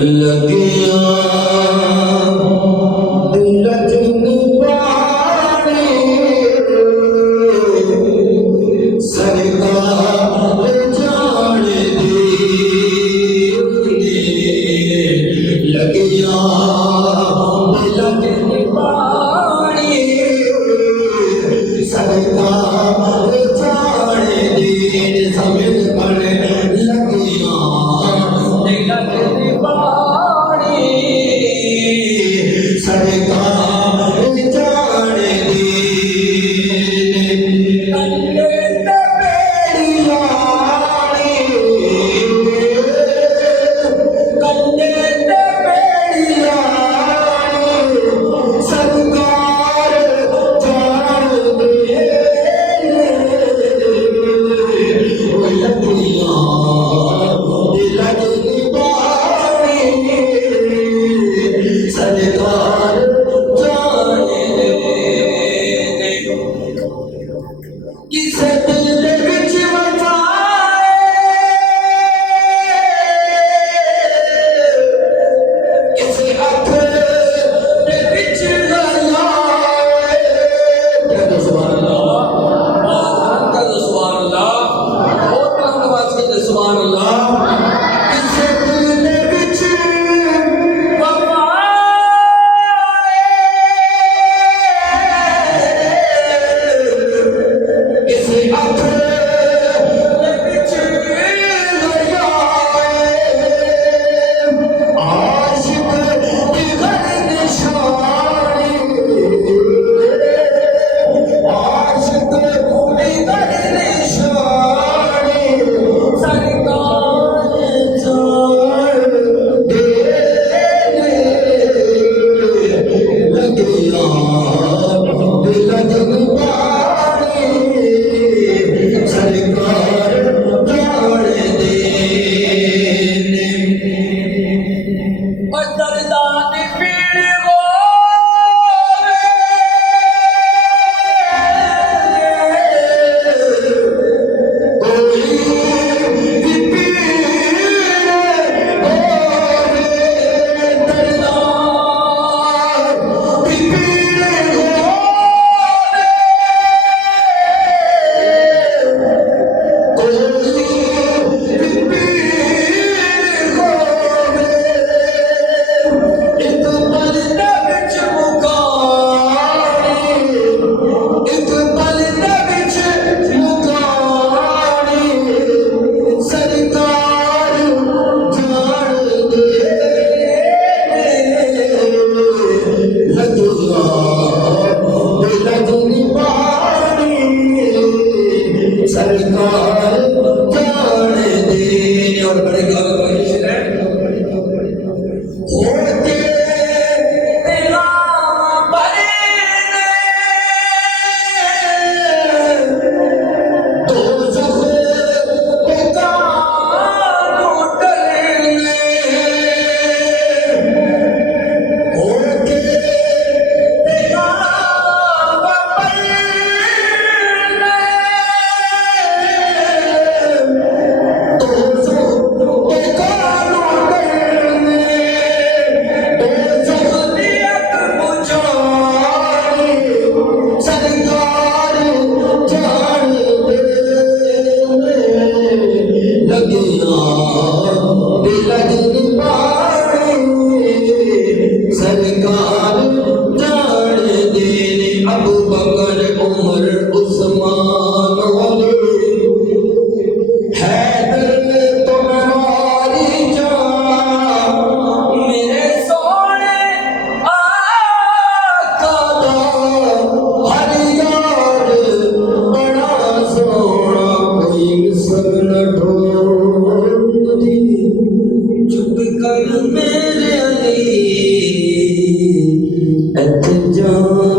लगियां दिलच निभाने सरकार जान दे लगियां दिलच निभाने सरकार जान दे समझ पड़े लगियां दिलच निभाने सरकार जान दे कंडे ते बेड़ियाने कंडे ते बेड़ियाने सरकार जान दे लगियां दिलच निभाने सरकार जान दे किसे दिल दे विच वफाए किसे अख दे विच गलाए कहते सुभान अल्लाह कहते सुभान अल्लाह बहुत बुलंद आवाज से कहते सुभान अल्लाह किसे दिल दे विच वफाए किसे अख दे विच गलाए आशिक दी घर निशानी आशिक दी घर निशानी सरकार जान दे लगियां दिलच निभाने सरकार जान दे दर्दां दी पीड़ कोई भी पीड़ होवे दर्दां दी पीड़ होवे कोई भी पीड़ होवे एक पल दे विच मुकानी एक पल दे विच मुकानी सरकार जान दे लगियां दिलच निभाने सरकार जान दे और बड़े गल होते तेरा बरने दोज़ख के कानों डरने होते तेरा बरने दोज़ख के कानों डरने दोज़ख दी अग बुझानी सरकार जान दे लगियां दिलच निभाने सरकार जान दे अबू बकर उमर उस्मान अली हैदर तो हमारी जान मेरे सोने आका दा हर यार बड़ा सोना कोई मिसल न ढोलदी चुप कर मेरे अली इत्थे जान